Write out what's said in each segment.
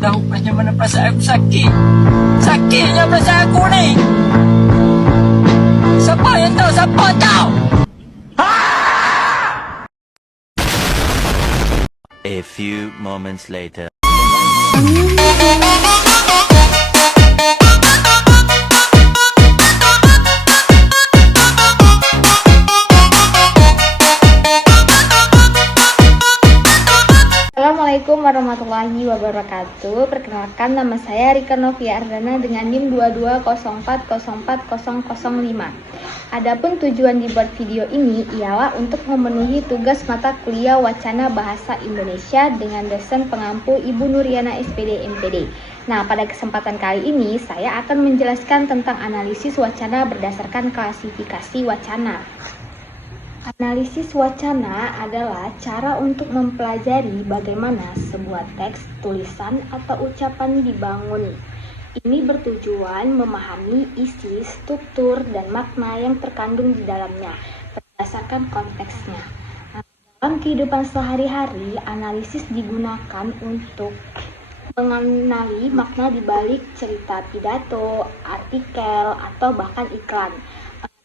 tahu macam mana perasaan aku sakit. Sakitnya perasaan aku ni. Siapa yang tahu? Siapa tahu? A few moments later. Assalamualaikum warahmatullahi wabarakatuh. Perkenalkan, nama saya Rika Novia Ardana dengan NIM 2204040005. Adapun tujuan dibuat video ini ialah untuk memenuhi tugas mata kuliah Wacana Bahasa Indonesia dengan dosen pengampu Ibu Nuriana SPD MPD. Nah, pada kesempatan kali ini saya akan menjelaskan tentang analisis wacana berdasarkan klasifikasi wacana. Analisis wacana adalah cara untuk mempelajari bagaimana sebuah teks, tulisan, atau ucapan dibangun. Ini bertujuan memahami isi, struktur, dan makna yang terkandung di dalamnya berdasarkan konteksnya. Nah, dalam kehidupan sehari-hari, analisis digunakan untuk mengenali makna di balik cerita pidato, artikel, atau bahkan iklan.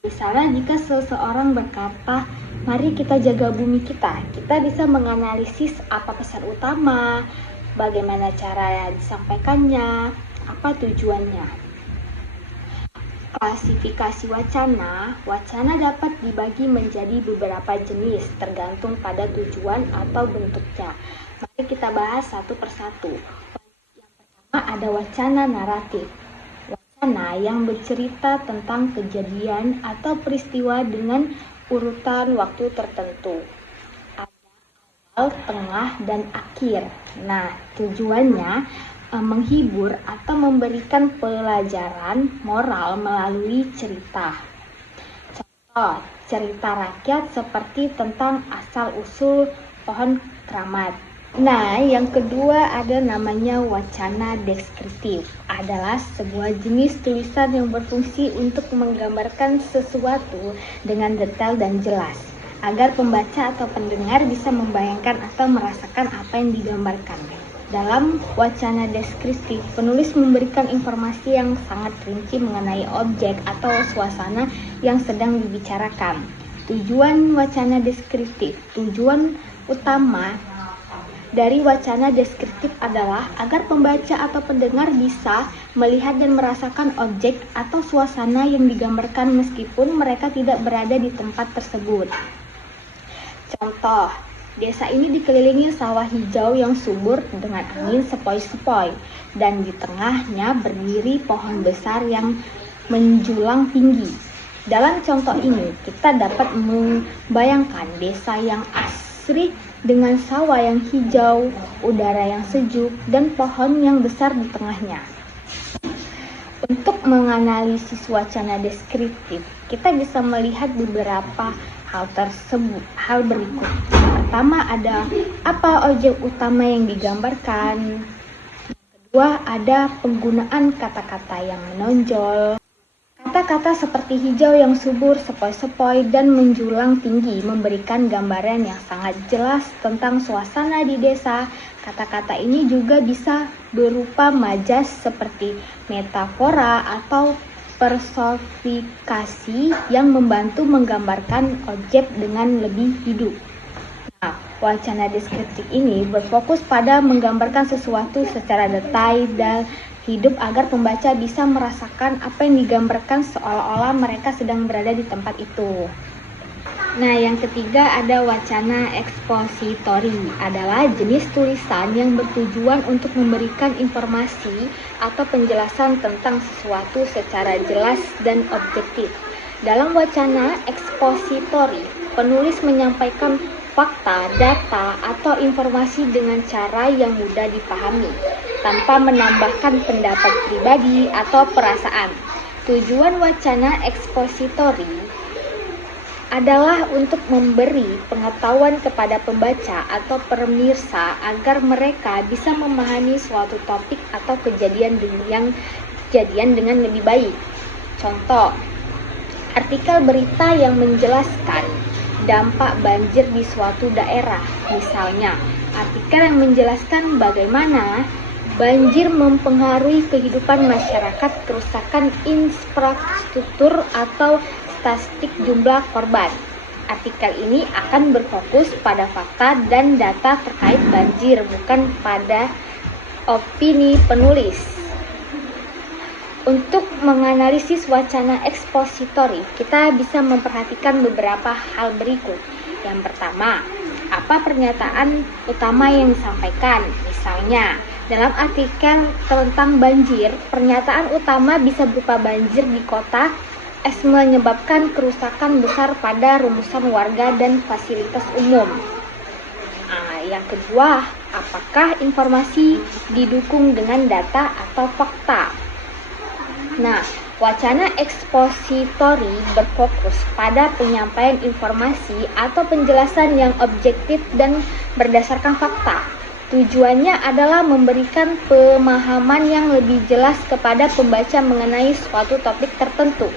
Misalnya jika seseorang berkata, mari kita jaga bumi kita bisa menganalisis apa pesan utama, bagaimana cara disampaikannya, apa tujuannya. Klasifikasi wacana dapat dibagi menjadi beberapa jenis tergantung pada tujuan atau bentuknya. Mari kita bahas satu persatu. Yang pertama ada wacana naratif. Wacana yang bercerita tentang kejadian atau peristiwa dengan urutan waktu tertentu. Ada awal, tengah, dan akhir. Nah, tujuannya menghibur atau memberikan pelajaran moral melalui cerita. Contoh, cerita rakyat seperti tentang asal-usul pohon keramat. Nah, yang kedua ada namanya wacana deskriptif. Adalah sebuah jenis tulisan yang berfungsi untuk menggambarkan sesuatu dengan detail dan jelas, agar pembaca atau pendengar bisa membayangkan atau merasakan apa yang digambarkan. Dalam wacana deskriptif, penulis memberikan informasi yang sangat rinci mengenai objek atau suasana yang sedang dibicarakan. Tujuan wacana deskriptif, tujuan utama dari wacana deskriptif adalah agar pembaca atau pendengar bisa melihat dan merasakan objek atau suasana yang digambarkan meskipun mereka tidak berada di tempat tersebut. Contoh, desa ini dikelilingi sawah hijau yang subur dengan angin sepoi-sepoi, dan di tengahnya berdiri pohon besar yang menjulang tinggi. Dalam contoh ini, kita dapat membayangkan desa yang asri dengan sawah yang hijau, udara yang sejuk, dan pohon yang besar di tengahnya. Untuk menganalisis wacana deskriptif, kita bisa melihat beberapa hal berikut. Pertama, ada apa objek utama yang digambarkan. Yang kedua, ada penggunaan kata-kata yang menonjol. Kata-kata seperti hijau yang subur, sepoi-sepoi, dan menjulang tinggi memberikan gambaran yang sangat jelas tentang suasana di desa. Kata-kata ini juga bisa berupa majas seperti metafora atau personifikasi yang membantu menggambarkan objek dengan lebih hidup. Nah, wacana deskriptif ini berfokus pada menggambarkan sesuatu secara detail dan hidup agar pembaca bisa merasakan apa yang digambarkan seolah-olah mereka sedang berada di tempat itu. Nah, yang ketiga ada wacana ekspositori. Adalah jenis tulisan yang bertujuan untuk memberikan informasi atau penjelasan tentang sesuatu secara jelas dan objektif. Dalam wacana ekspositori, penulis menyampaikan fakta, data, atau informasi dengan cara yang mudah dipahami, tanpa menambahkan pendapat pribadi atau perasaan. Tujuan wacana ekspositori adalah untuk memberi pengetahuan kepada pembaca atau pemirsa agar mereka bisa memahami suatu topik atau kejadian dengan lebih baik. Contoh, artikel berita yang menjelaskan dampak banjir di suatu daerah. Misalnya, artikel yang menjelaskan bagaimana Banjir mempengaruhi kehidupan masyarakat, kerusakan infrastruktur atau statistik jumlah korban. Artikel ini akan berfokus pada fakta dan data terkait banjir, bukan pada opini penulis. Untuk menganalisis wacana ekspositori, kita bisa memperhatikan beberapa hal berikut. Yang pertama, apa pernyataan utama yang disampaikan? Misalnya, dalam artikel tentang banjir, pernyataan utama bisa berupa banjir di kota es menyebabkan kerusakan besar pada rumusan warga dan fasilitas umum. Yang kedua, apakah informasi didukung dengan data atau fakta? Wacana ekspositori berfokus pada penyampaian informasi atau penjelasan yang objektif dan berdasarkan fakta. Tujuannya adalah memberikan pemahaman yang lebih jelas kepada pembaca mengenai suatu topik tertentu.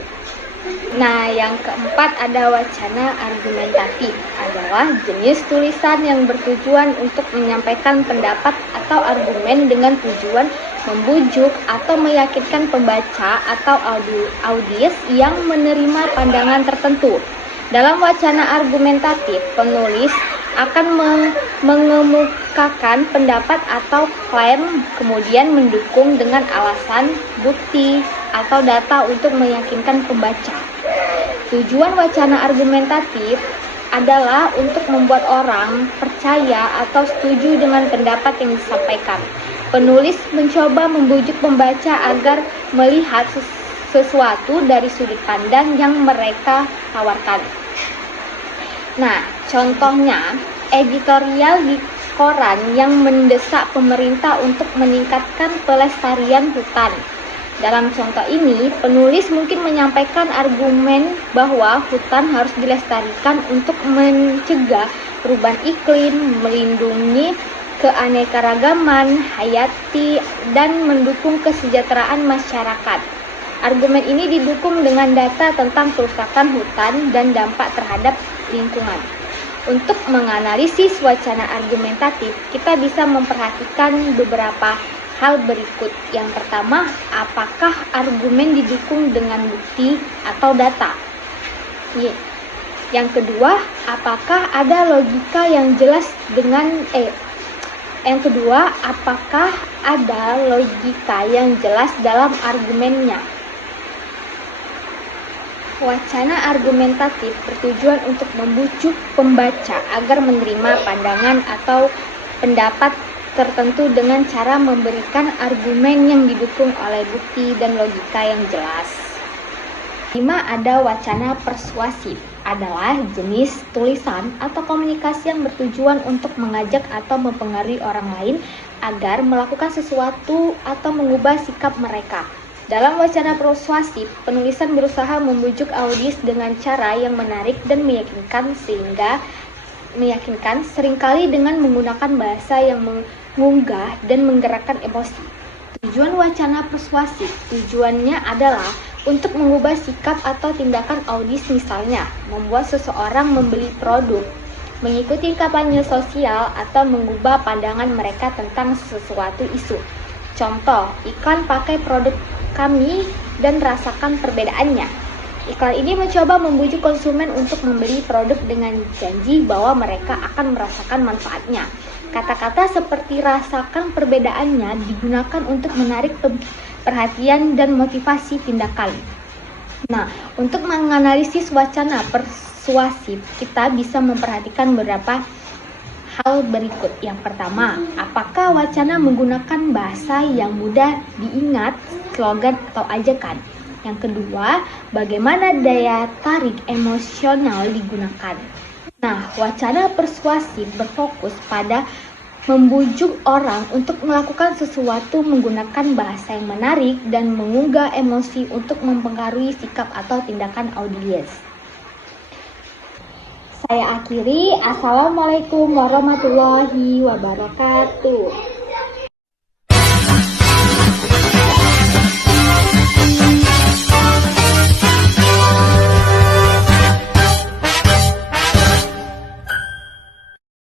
Yang keempat ada wacana argumentatif, adalah jenis tulisan yang bertujuan untuk menyampaikan pendapat atau argumen dengan tujuan membujuk atau meyakinkan pembaca atau audiens yang menerima pandangan tertentu. Dalam wacana argumentatif, penulis akan mengemukakan pendapat atau klaim, kemudian mendukung dengan alasan, bukti, atau data untuk meyakinkan pembaca. Tujuan wacana argumentatif adalah untuk membuat orang percaya atau setuju dengan pendapat yang disampaikan. Penulis mencoba membujuk pembaca agar melihat sesuatu dari sudut pandang yang mereka tawarkan. Contohnya, editorial di koran yang mendesak pemerintah untuk meningkatkan pelestarian hutan. Dalam contoh ini, penulis mungkin menyampaikan argumen bahwa hutan harus dilestarikan untuk mencegah perubahan iklim, melindungi keanekaragaman hayati, dan mendukung kesejahteraan masyarakat. Argumen ini didukung dengan data tentang kerusakan hutan dan dampak terhadap lingkungan. Untuk menganalisis wacana argumentatif, kita bisa memperhatikan beberapa hal berikut. Yang pertama, apakah argumen didukung dengan bukti atau data? Yang kedua, apakah ada logika yang jelas dalam argumennya? Wacana argumentatif bertujuan untuk membujuk pembaca agar menerima pandangan atau pendapat tertentu dengan cara memberikan argumen yang didukung oleh bukti dan logika yang jelas. 5. Ada wacana persuasif, adalah jenis tulisan atau komunikasi yang bertujuan untuk mengajak atau mempengaruhi orang lain agar melakukan sesuatu atau mengubah sikap mereka. Dalam wacana persuasif, penulisan berusaha membujuk audiens dengan cara yang menarik dan meyakinkan, seringkali dengan menggunakan bahasa yang mengunggah dan menggerakkan emosi. Tujuan wacana persuasif, tujuannya adalah untuk mengubah sikap atau tindakan audiens, misalnya membuat seseorang membeli produk, mengikuti kampanye sosial, atau mengubah pandangan mereka tentang sesuatu isu. Contoh, iklan pakai produk kami dan rasakan perbedaannya. Iklan ini mencoba membujuk konsumen untuk membeli produk dengan janji bahwa mereka akan merasakan manfaatnya. Kata-kata seperti rasakan perbedaannya digunakan untuk menarik perhatian dan motivasi tindakan. Untuk menganalisis wacana persuasif, kita bisa memperhatikan beberapa hal berikut. Yang pertama, apakah wacana menggunakan bahasa yang mudah diingat, slogan atau ajakan? Yang kedua, bagaimana daya tarik emosional digunakan? Wacana persuasif berfokus pada membujuk orang untuk melakukan sesuatu menggunakan bahasa yang menarik dan mengunggah emosi untuk mempengaruhi sikap atau tindakan audiens. Saya akhiri. Assalamualaikum warahmatullahi wabarakatuh.